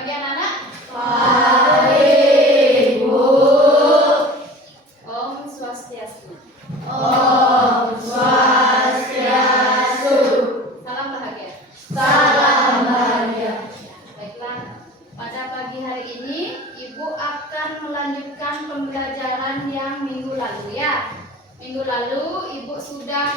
pagi anak-anak. Pagi, Bu. Om Swastiastu. Om Swastiastu. Salam bahagia. Salam bahagia. Baiklah, pada pagi hari ini Ibu akan melanjutkan pembelajaran yang minggu lalu ya. Minggu lalu Ibu sudah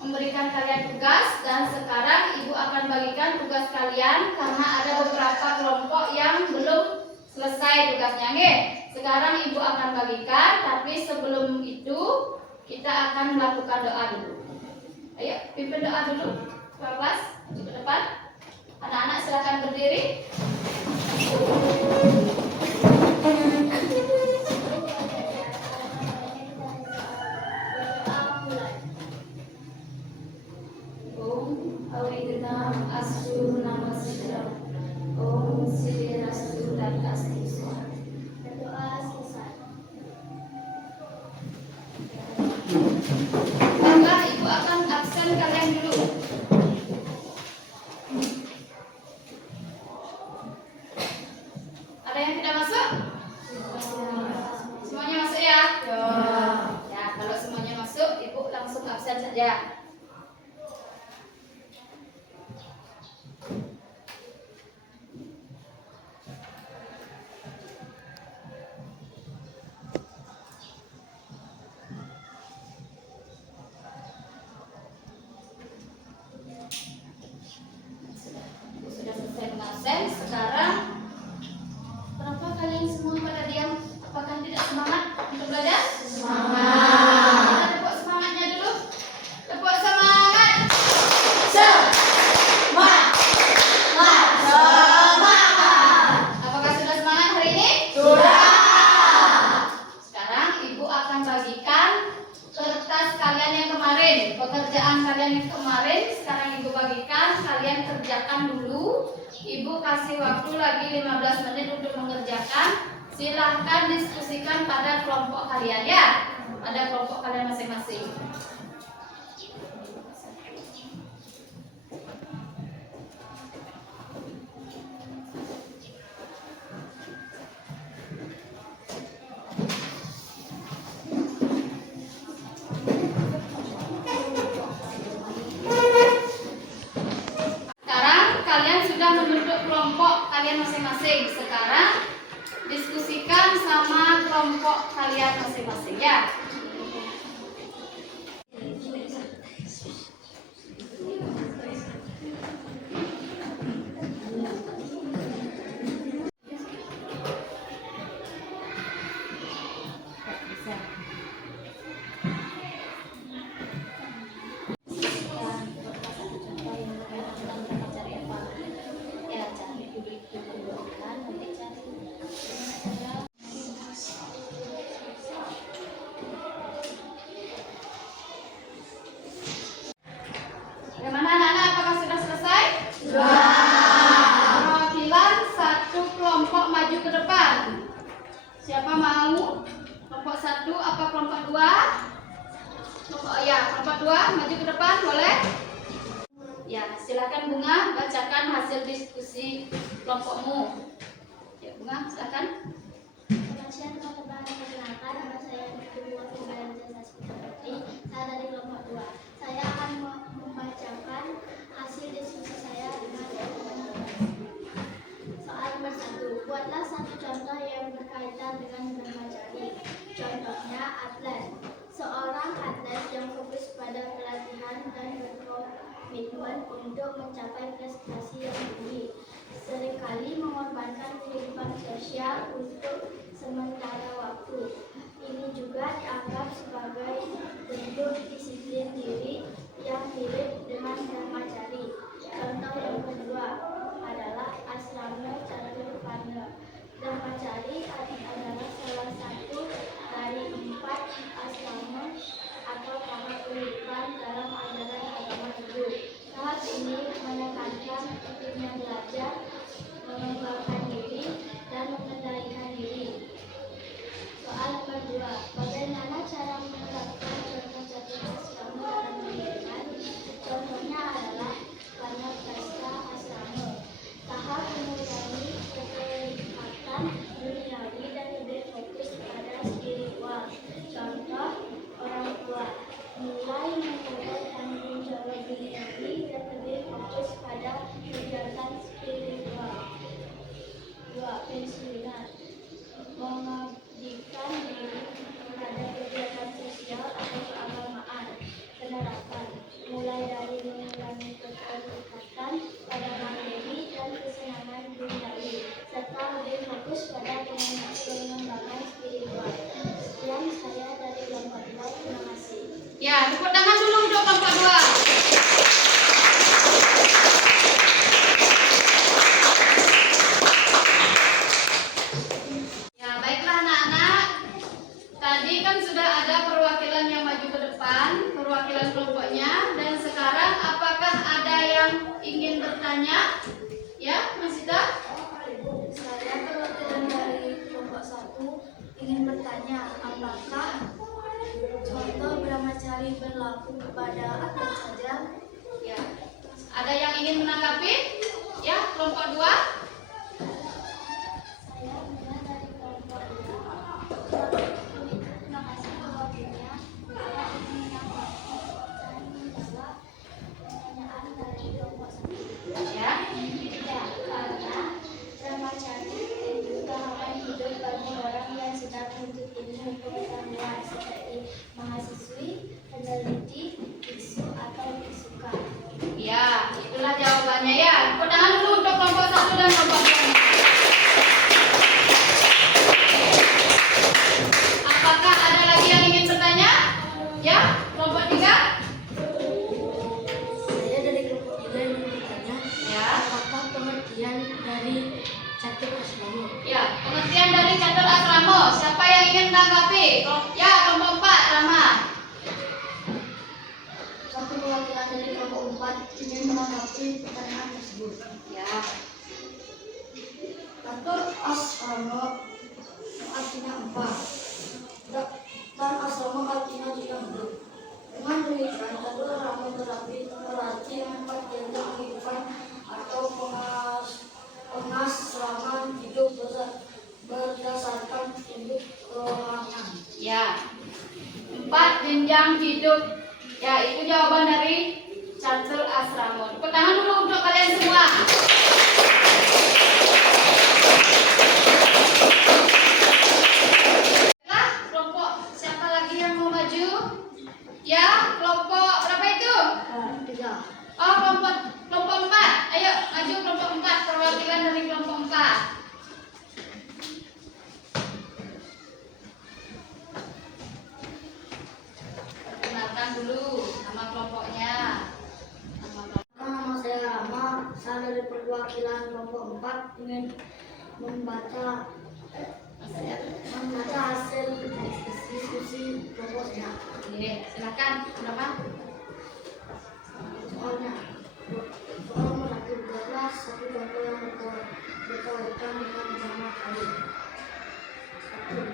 memberikan kalian tugas dan sekarang Ibu akan bagikan tugas kalian karena ada beberapa kelompok yang belum selesai tugasnya nggih. Sekarang Ibu akan bagikan, tapi sebelum itu kita akan melakukan doa dulu. Ayo, pimpin doa dulu. Kelas ke depan. Anak-anak silakan berdiri. Om Awigenam Astu Namasidam. Om Sidirastu dan Astiswa. Berdoa selesai. Baiklah, Ibu akan absen kalian dulu. Ada yang tidak masuk? Semuanya masuk ya? Ya, kalau semuanya masuk, Ibu langsung absen saja. Sudah selesai mengabsen. Sekarang kenapa kalian semua pada diam? Apakah tidak semangat untuk belajar? Semangat. Tepuk semangatnya dulu. Tepuk semangat. Semangat. Apakah sudah semangat hari ini? Sudah. Sekarang Ibu akan bagikan kertas kalian yang kemarin. Pekerjaan kalian yang kemarin sekarang Ibu bagikan. Kalian kerjakan dulu. Ibu kasih waktu lagi 15 menit untuk mengerjakan. Silahkan diskusikan pada kelompok kalian ya. Pada kelompok kalian masing-masing. Sekarang kalian sudah membentuk kelompok kalian masing-masing. Sekarang diskusikan sama kelompok kalian masing-masing ya. Bagaimana anak-anak? Apakah sudah selesai? Perwakilan satu kelompok maju ke depan. Siapa mau? Kelompok satu apa kelompok dua? Kelompok dua maju ke depan, boleh? Ya, silakan Bunga bacakan hasil diskusi kelompokmu. Ya, Bunga, silakan. Teman-teman, perkenalkan nama saya Kedua Pembelajaran Jasa Putri. Saya dari kelompok 2. Saya akan membacakan hasil diskusi saya dengan teman-teman. Soal nomor 1. Buatlah satu contoh yang berkaitan dengan brahmacari. Contohnya atlet. Seorang atlet yang fokus pada pelatihan dan berkomitmen untuk mencapai prestasi yang tinggi. Seringkali mengorbankan kehidupan sosial untuk sementara waktu. Ini juga dianggap sebagai bentuk disiplin diri yang mirip dengan brahmacari. Contoh yang kedua adalah asrama Caturpanda. Brahmacari adalah salah satu dari 4 asrama atau tahap kehidupan dalam ajaran agama Hindu. Tahap ini menekankan pentingnya belajar, mengembangkan diri, dan mengendalikan diri. Soal nomor 2. Bagaimana cara menerapkan contoh catur asrama dalam pendidikan? yang ingin bertanya? Ya, Mas Sita? Saya perwakilan dari kelompok 1 ingin bertanya, apakah contoh brahmacari berlaku kepada atlet saja? Ya. Ada yang ingin menanggapi? Ya, kelompok 2? Saya Mila dari kelompok 2. Terima kasih waktunya. Saya ingin menjawab pertanyaan dari kelompok 1. Ya. Ya, karena brahmacari itu tahapan hidup bagi orang yang sedang menuntut ilmu pengetahuan seperti mahasiswi, peneliti, biksu atau biksuka. Ya, itulah jawabannya ya. Tepuk tangan dulu untuk kelompok 1 dan kelompok 2. Apakah ada lagi yang ingin bertanya? Ya, kelompok 3? Saya dari kelompok 3 ingin bertanya, Ya. apakah pengertian dari catur asrama? Ya, pengertian dari catur asrama. Siapa yang ingin menanggapi? Ya, kelompok 4, Rama. Satu perwakilan dari kelompok 4 ingin menanggapi pertanyaan tersebut. Ya. Catur asrama artinya 4 dan asrama artinya juga hidup. Dengan demikian, catur asrama berarti 4 jenjang kehidupan atau pengasraman hidup berdasarkan induk kerohanian. Ya. 4 jenjang hidup. Ya, itu jawaban dari catur asrama. Tepuk tangan dulu untuk kalian semua. Nah, kelompok siapa lagi yang mau maju? Ya, kelompok berapa itu? 3. Oh, kelompok 4. Ayo, maju kelompok 4, perwakilan dari kelompok 4. Perkenalkan dulu nama kelompoknya. Nama saya Rama, saya dari perwakilan kelompok 4 ingin membaca hasil diskusi kelompok saya. Oke, silakan. Berapa? Soalnya soal nomor 13, satu contoh yang berkaitan dengan brahmacari.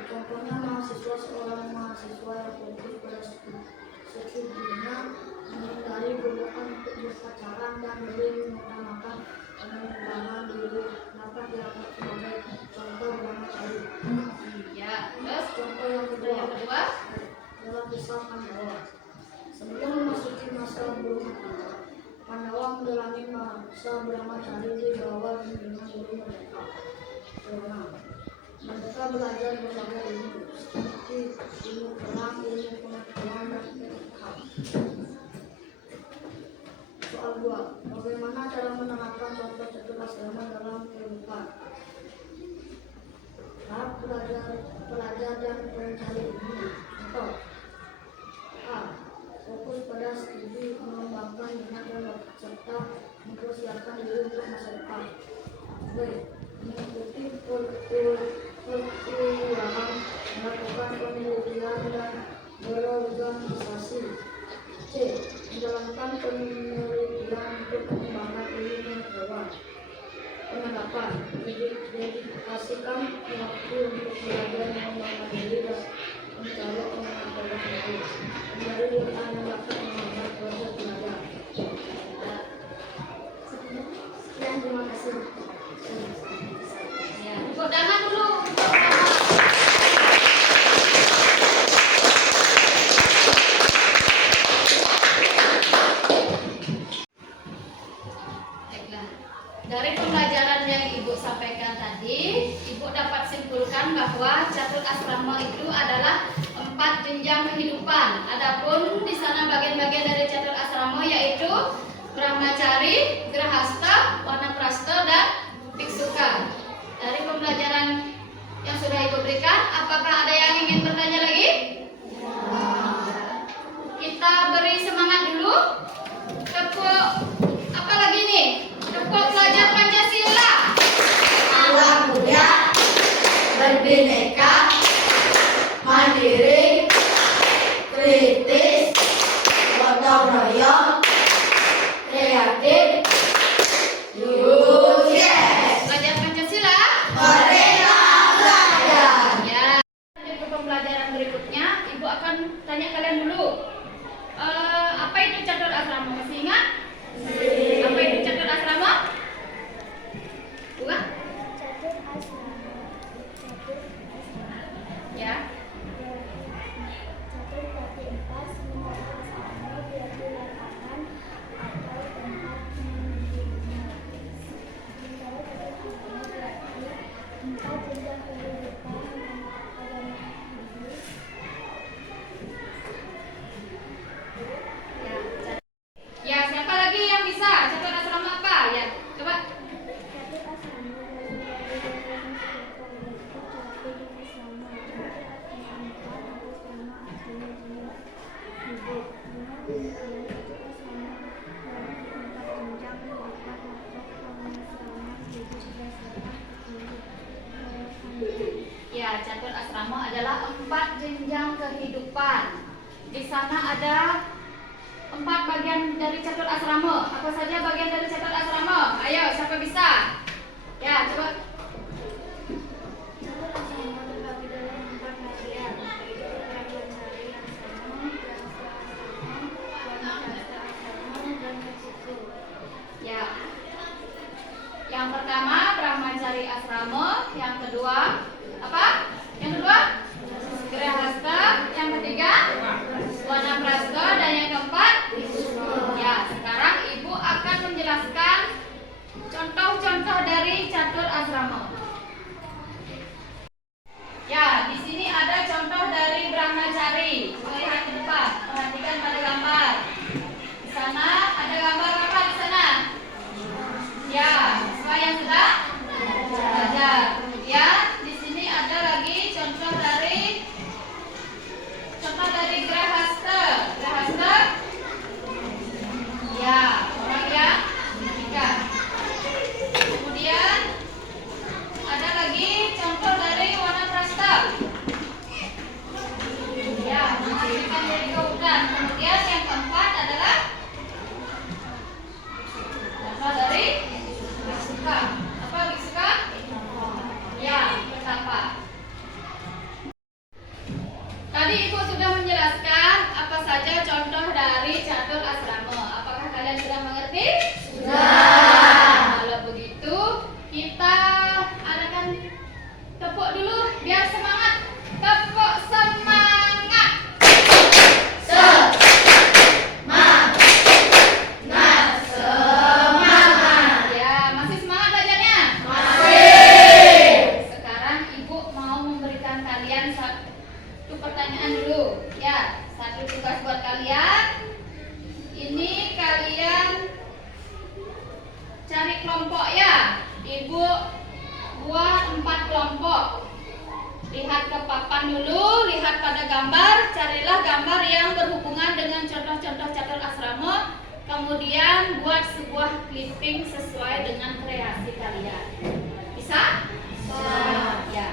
Contohnya seorang mahasiswa yang fokus pada studinya, menghindari godaan untuk berpacaran dan lebih mengutamakan pengembangan diri, dapat dianggap sebagai contoh brahmacari. Ya, terus Contoh yang yang kedua? adalah kisah Pandawa. Sebelum memasuki masa berumah tangga, Pandawa menjalani masa brahmacari di bawah bimbingan guru mereka. Mereka belajar berbagai ilmu seperti ilmu perang, ilmu pengetahuan, dan etika. Soal 2. Bagaimana cara menerapkan contoh catur asrama dalam kehidupan? Tahap pelajar dan pencari ilmu. Contoh: A. Fokus pada studi, mengembangkan minat dan serta mempersiapkan diri untuk masa depan. B. Mengikuti perkuliahan, melakukan penelitian dan berorganisasi. C. Menjalankan penelitian untuk pengembangan ilmu pengetahuan. Penerapan, dedikasikan waktu untuk belajar mengembangkan diri dan mencari pengetahuan baru. Dari yang dapat menghambat proses belajar. Sekian, terima kasih. Ya, tepuk tangan dulu. Baiklah. Dari pembelajaran yang Ibu sampaikan tadi, Ibu dapat simpulkan bahwa catur asrama itu adalah 4 jenjang kehidupan. Adapun di sana bagian-bagian dari catur asrama yaitu brahmacari, grahasta, wanaprastha, dan biksuka. Dari pembelajaran yang sudah Ibu berikan, apakah ada yang ingin bertanya lagi? Kita beri semangat dulu. Tepuk apa lagi nih? Tepuk pelajar Pancasila. Alam mulia, berbineka, mandiri, kritis, gotong royong, kreatif, asrama adalah 4 jenjang kehidupan. Di sana ada 4 bagian dari catur asrama. Apa saja bagian dari catur asrama? Ayo, siapa bisa? Ya, coba. Catur asrama terbagi dalam 4 bagian, yaitu Brahmacari asrama, Grahasta asrama, Wanacasta asrama, dan Kasuku. Ya. Yang pertama Brahmacari asrama, yang kedua apa? Yang kedua Grahasta, yang ketiga Wanaprastha, dan yang keempat ya. Sekarang Ibu akan menjelaskan contoh-contoh dari catur asrama. Ya, di sini ada contoh dari Brahmacari. Lihat ke depan, perhatikan pada gambar. Di sana ada gambar apa di sana? Ya, siswa yang sudah belajar. Kemudian di sini ada lagi contoh dari Grahasta. Grahasta, ya, orang yang menikah. Kemudian ada lagi contoh dari Wanaprastha. Ya, menghasilkan dari keutuhan. Kemudian yang keempat adalah contoh dari Bhiksuka. Apa Bhiksuka? Ya, betapa. Tadi Ibu sudah menjelaskan apa saja contoh dari catur asrama. Apakah kalian sudah mengerti? Sudah. Kalau begitu, kita adakan tepuk dulu biar semangat. Tepuk semangat. Ya, masih semangat belajarnya? Masih. Sekarang Ibu mau memberikan kalian satu pertanyaan dulu. Ya, satu tugas buat kalian. Ini kalian cari kelompok ya. Ibu buat 4 kelompok. Lihat ke papan dulu, lihat pada gambar, carilah gambar yang berhubungan dengan contoh-contoh catur asrama. Kemudian buat sebuah clipping sesuai dengan kreasi kalian. Bisa? Bisa. Ya.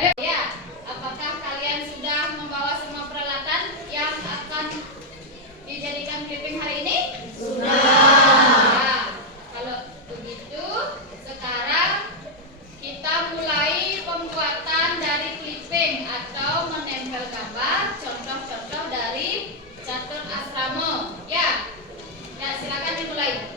Ayo ya. Apakah kalian sudah membawa semua peralatan yang akan dijadikan clipping hari ini? Sudah. Ya. Kalau begitu, sekarang kita mulai pembuatan dari clipping atau menempel gambar contoh-contoh dari catur asrama. Ya. Ya, silakan dimulai.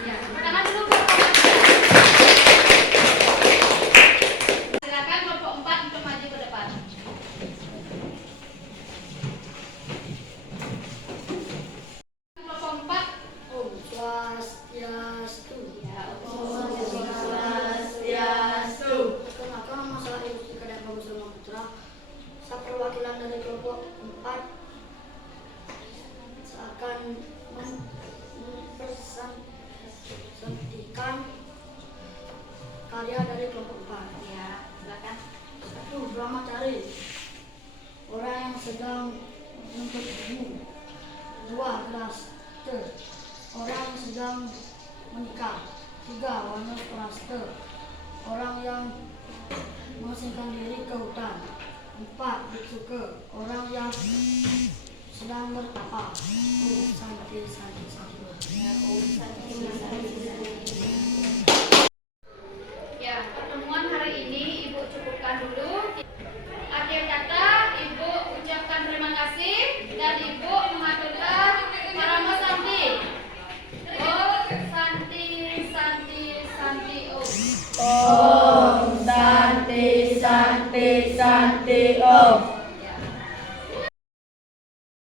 Ya, pertama dulu kelompok 4. Silakan kelompok 4 untuk maju ke depan. Kelompok 4. Om Swastiastu. Ya, Perkenalkan nama saya Ibu Kadang Bagus Sulma Putra. Saya perwakilan dari kelompok 4. Saya akan mempresentasikan karya dari kelompok 4. ya, silakan. 1. Brahmacari, orang yang sedang menuntut ilmu. 2. Grahastha, orang yang sedang menikah. 3. Vanaprastha, orang yang mengasingkan diri ke hutan. 4. Bhiksuka, orang yang sedang bertapa. Santi. Ya, pertemuan hari ini Ibu cukupkan dulu. Akhir kata, Ibu ucapkan terima kasih dan Ibu mengaturkan Paramo Santi. Om Santi, Santi, Santi, Om. Om Santi Santi Santi Om.